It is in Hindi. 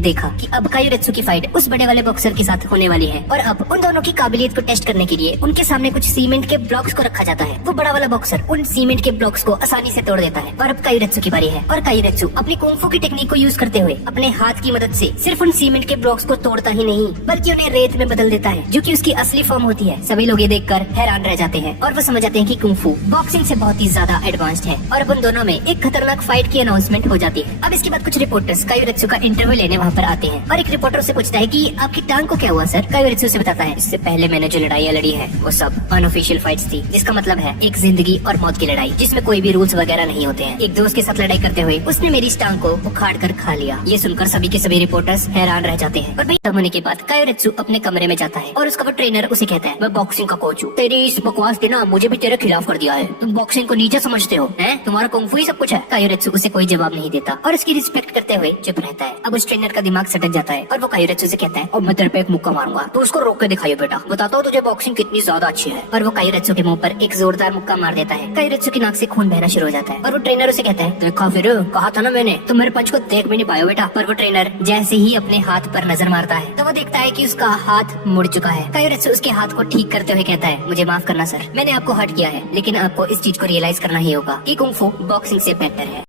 देखा कि अब काइयोरेत्सु की फाइट उस बड़े वाले बॉक्सर के साथ होने वाली है और अब उन दोनों की काबिलियत को टेस्ट करने के लिए उनके सामने कुछ सीमेंट के ब्लॉक्स को रखा जाता है। वो बड़ा वाला बॉक्सर उन सीमेंट के ब्लॉक्स को आसानी से तोड़ देता है और अब काइयोरेत्सु की बारी है और काइयोरेत्सु अपनी कुंफू की टेक्निक को यूज करते हुए अपने हाथ की मदद से सिर्फ उन सीमेंट के ब्लॉक्स को तोड़ता ही नहीं बल्कि उन्हें रेत में बदल देता है, जो कि उसकी असली फॉर्म होती है। सभी लोग ये देखकर हैरान रह जाते हैं और वो समझ जाते हैं कि कुंफू बॉक्सिंग से बहुत ही ज्यादा एडवांस्ड है और अब उन दोनों में एक खतरनाक फाइट की अनाउंसमेंट हो जाती है। अब इसके बाद कुछ रिपोर्टर्स काइयोरेत्सु का इंटरव्यू लेने वहाँ पर आते हैं और एक रिपोर्टर से पूछता है कि आपकी टांग को क्या हुआ सर। काइयोरेत्सु से बताता है, इससे पहले मैंने जो लड़ाइयाँ लड़ी है वो सब अनऑफिशियल फाइट्स थी, जिसका मतलब है एक जिंदगी और मौत की लड़ाई जिसमें कोई भी रूल्स वगैरह नहीं होते हैं। एक दोस्त के साथ लड़ाई करते हुए उसने मेरी इस टांग को उखाड़ कर खा लिया। ये सुनकर सभी के सभी रिपोर्टर्स हैरान रह जाते हैं और भाई तब होने के बाद काइयोरेत्सु अपने कमरे में जाता है और उसका वो ट्रेनर उसे कहता है, मैं बॉक्सिंग का कोच हूँ, तेरी इस बकवास ने ना मुझे भी तेरे खिलाफ कर दिया है, तुम बॉक्सिंग को नीचे समझते हो हैं, तुम्हारा कुंफू ही सब कुछ है। काइयोरेत्सु उसे कोई जवाब नहीं देता और उसकी रिस्पेक्ट करते हुए चुप रहता है। अब उस ट्रेनर का दिमाग सटक जाता है और वो काइयोरेत्सु से कहता है, अब मैं तेरे पे एक मुक्का मारूंगा, तो उसको रोक के दिखाइए बेटा, बताता हूँ तुझे बॉक्सिंग कितनी ज्यादा अच्छी है। और वो काइयोरेत्सु के मुंह पर एक जोरदार मुक्का मार देता है। काइयोरेत्सु की नाक से खून बहना शुरू हो जाता है और वो ट्रेनर उसे कहता है, देखा फिर कहा था ना मैंने, तुम मेरे पंच को देख भी नहीं पाए बेटा। पर वो ट्रेनर जैसे ही अपने हाथ पर नजर मारता है तो वो देखता है कि उसका हाथ मुड़ चुका है। काइयोरेत्सु उसके हाथ को ठीक करते हुए कहता है, मुझे माफ करना सर, मैंने आपको हर्ट किया है, लेकिन आपको इस चीज को रियलाइज करना ही होगा कि कुंफू बॉक्सिंग से बेहतर है।